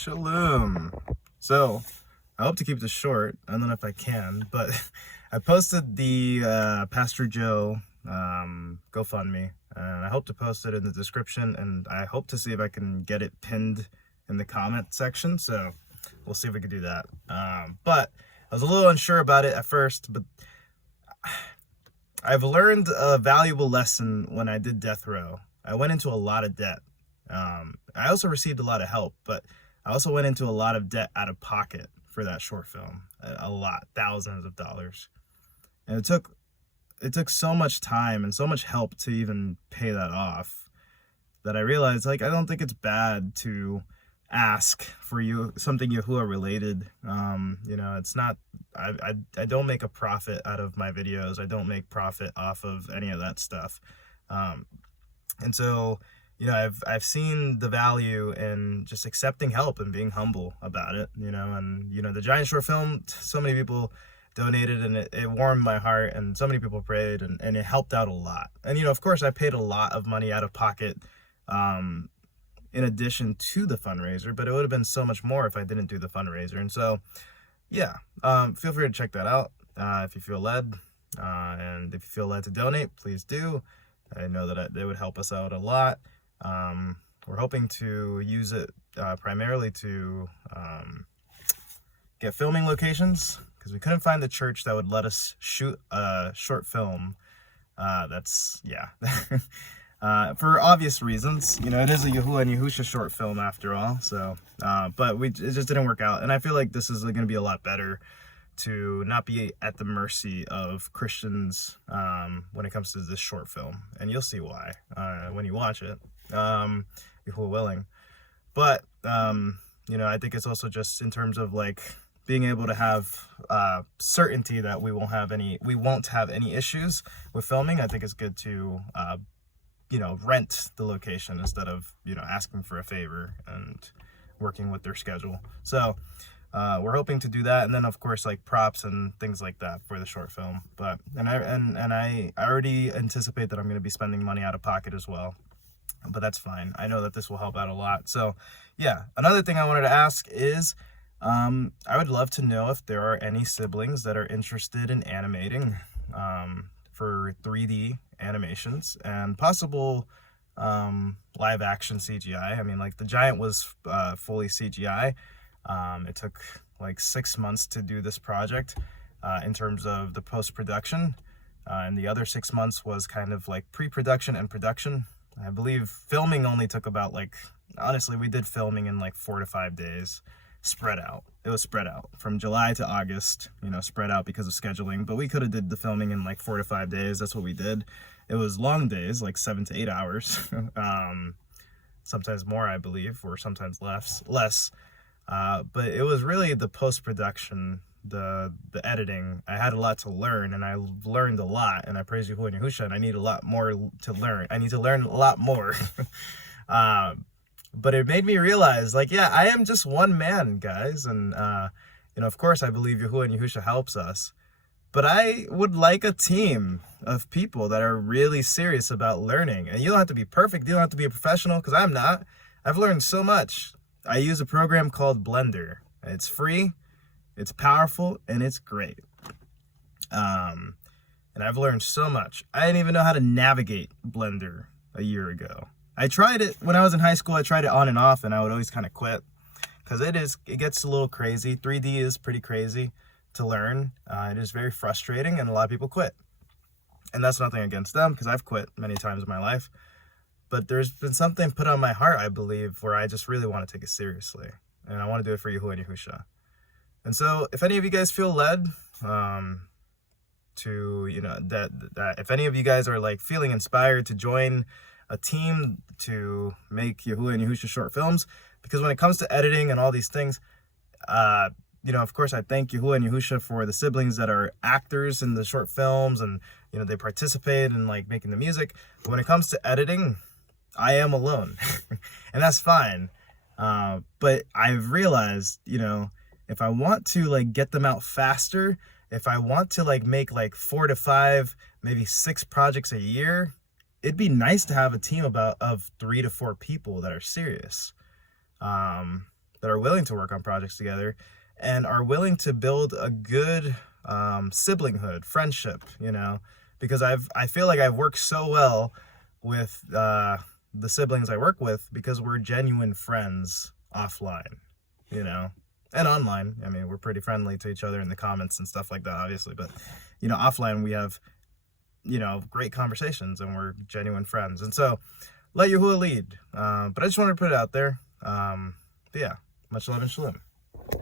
Shalom. So, I hope to keep this short. I don't know if I can, but I posted the Pastor Joe GoFundMe, and I hope to post it in the description, and I hope to see if I can get it pinned in the comment section, so we'll see if we can do that. But I was a little unsure about it at first, but I've learned a valuable lesson when I did death row. I went into a lot of debt. I also received a lot of help, but I also went into a lot of debt out of pocket for that short film. A lot, thousands of dollars. And it took so much time and so much help to even pay that off that I realized, like, I don't think it's bad to ask for something Yahuah related. It's not, I don't make a profit out of my videos. I don't make profit off of any of that stuff. And so, I've seen the value in just accepting help and being humble about it, and, the giant short film, so many people donated, and it warmed my heart, and so many people prayed, and it helped out a lot. And, of course, I paid a lot of money out of pocket, in addition to the fundraiser, but it would have been so much more if I didn't do the fundraiser. And so, yeah, feel free to check that out, if you feel led, and if you feel led to donate, please do. I know that they would help us out a lot. We're hoping to use it primarily to get filming locations, because we couldn't find the church that would let us shoot a short film. For obvious reasons. It is a Yahuah and Yahusha short film after all. So, but it just didn't work out. And I feel like this is going to be a lot better to not be at the mercy of Christians when it comes to this short film. And you'll see why when you watch it, Yahuah willing. But, I think it's also just in terms of like being able to have certainty that we won't have any issues with filming. I think it's good to rent the location instead of, asking for a favor and working with their schedule. So we're hoping to do that. And then of course, like props and things like that for the short film. But, I already anticipate that I'm going to be spending money out of pocket as well, but that's fine. I know that this will help out a lot. So yeah, another thing I wanted to ask is, I would love to know if there are any siblings that are interested in animating, for 3D animations and possible live action CGI. I mean, like the giant was fully CGI. It took like 6 months to do this project in terms of the post-production, and the other 6 months was kind of like pre-production and production. I believe filming only took about, like, honestly, we did filming in like 4 to 5 days, spread out. It was spread out from July to August, spread out because of scheduling, but we could have did the filming in like 4 to 5 days. That's what we did. It was long days, like 7 to 8 hours, sometimes more, I believe, or sometimes less. But it was really the post-production, the editing. I had a lot to learn, and I learned a lot, and I praise Yahuah and Yahusha, and I need a lot more to learn. I need to learn a lot more. But it made me realize, like, yeah, I am just one man, guys. And, of course, I believe Yahuah and Yahusha helps us. But I would like a team of people that are really serious about learning. And you don't have to be perfect. You don't have to be a professional, because I'm not. I've learned so much. I use a program called Blender. It's free, it's powerful, and it's great. And I've learned so much. I didn't even know how to navigate Blender a year ago. I tried it when I was in high school. I tried it on and off, and I would always kind of quit because it gets a little crazy. 3D is pretty crazy to learn. It is very frustrating, and a lot of people quit. And that's nothing against them, because I've quit many times in my life. But there's been something put on my heart, I believe, where I just really want to take it seriously. And I want to do it for Yahuah and Yahusha. And so if any of you guys feel led that if any of you guys are like feeling inspired to join a team to make Yahuah and Yahusha short films, because when it comes to editing and all these things, of course, I thank Yahuah and Yahusha for the siblings that are actors in the short films, and, they participate in like making the music. But when it comes to editing, I am alone, and that's fine. But I've realized, if I want to like get them out faster, if I want to like make like 4 to 5, maybe 6 projects a year, it'd be nice to have a team of 3 to 4 people that are serious. that are willing to work on projects together and are willing to build a good siblinghood, friendship, you know, because I feel like I've worked so well with the siblings I work with because we're genuine friends offline, you know, and online. I mean, we're pretty friendly to each other in the comments and stuff like that, obviously, but you know, offline we have, you know, great conversations and we're genuine friends. And so let Yahuah lead. But I just wanted to put it out there. But yeah, much love and shalom.